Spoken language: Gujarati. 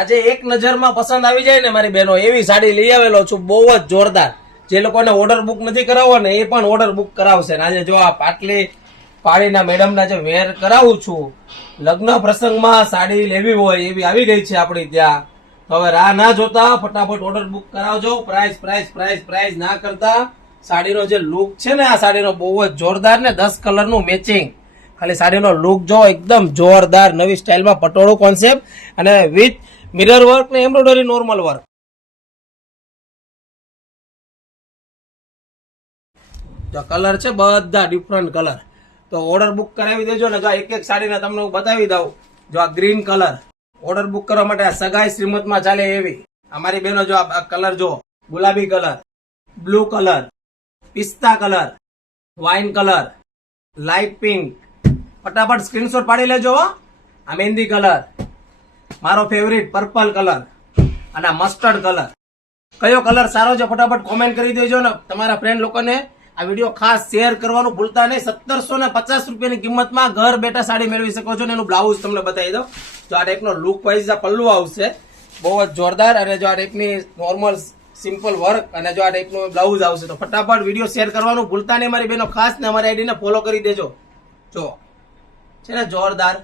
આજે એક નજરમાં પસંદ આવી જાય ને મારી બહેનો એવી સાડી લઈ આવેલો છું, બહુ જ જોરદાર. જે લોકોને ઓર્ડર બુક નથી કરાવવો ને એ પણ ઓર્ડર બુક કરાવશે. આજે જો આ પાટલી પાડીના મેડમના જે વેર કરાવું છું, લગ્ન પ્રસંગમાં સાડી લેવી હોય એવી આવી ગઈ છે આપણી ત્યાં. તો હવે રાહ ના જોતા ફટાફટ ઓર્ડર બુક કરાવજો. પ્રાઇસ પ્રાઇસ પ્રાઇસ પ્રાઇસ ના કરતા સાડીનો જે લુક છે ને, આ સાડીનો બહુ જ જોરદાર ને 10 કલરનું મેચિંગ. ખાલી સાડીનો લુક જો એકદમ જોરદાર, નવી સ્ટાઇલમાં પટોળું કોન્સેપ્ટ અને વિથ મિરર વર્ક ને એમ્બ્રોઇડરી નોર્મલ વર્ક. જો કલર છે બધા ડિફરન્ટ કલર. તો ઓર્ડર બુક કરાવી દેજો ને. જો એક એક સાડીને તમને હું બતાવી દઉં. જો આ ગ્રીન કલર ઓર્ડર બુક કરવા માટે આ સગાઈ શ્રીમતમાં ચાલે એવી અમારી બહેનો. જો આ કલર જો ગુલાબી કલર, બ્લુ કલર, પિસ્તા colour, wine colour, light pink. ફટાફટ સ્ક્રીનશોટ પાડી લેજો. આ મહેંદી કલર, મારો ફેવરિટ પર્પલ કલર અને મસ્ટર્ડ કલર. કયો કલર સારો છે ફટાફટ કોમેન્ટ કરી દેજો ને. તમારા ફ્રેન્ડ લોકોને આ વિડીયો ખાસ શેર કરવાનું ભૂલતા નહીં. 1750 રૂપિયાની કિંમતમાં ઘર બેઠા સાડી મેળવી શકો છો ને એનું બ્લાઉઝ તમને બતાવી દઉં. જો આ ટાઈપનો લુક વાઇઝ આ પલ્લુ આવશે, બહુ જ જોરદાર. અને જો આ ટાઈપની નોર્મલ સિમ્પલ વર્ક અને જો આ ટાઈપનું બ્લાઉઝ આવશે. તો ફટાફટ વિડીયો શેર કરવાનું ભૂલતા નહીં મારી બહેનો. ખાસ ને અમારી આઈડીને ફોલો કરી દેજો. જો છે ને જોરદાર.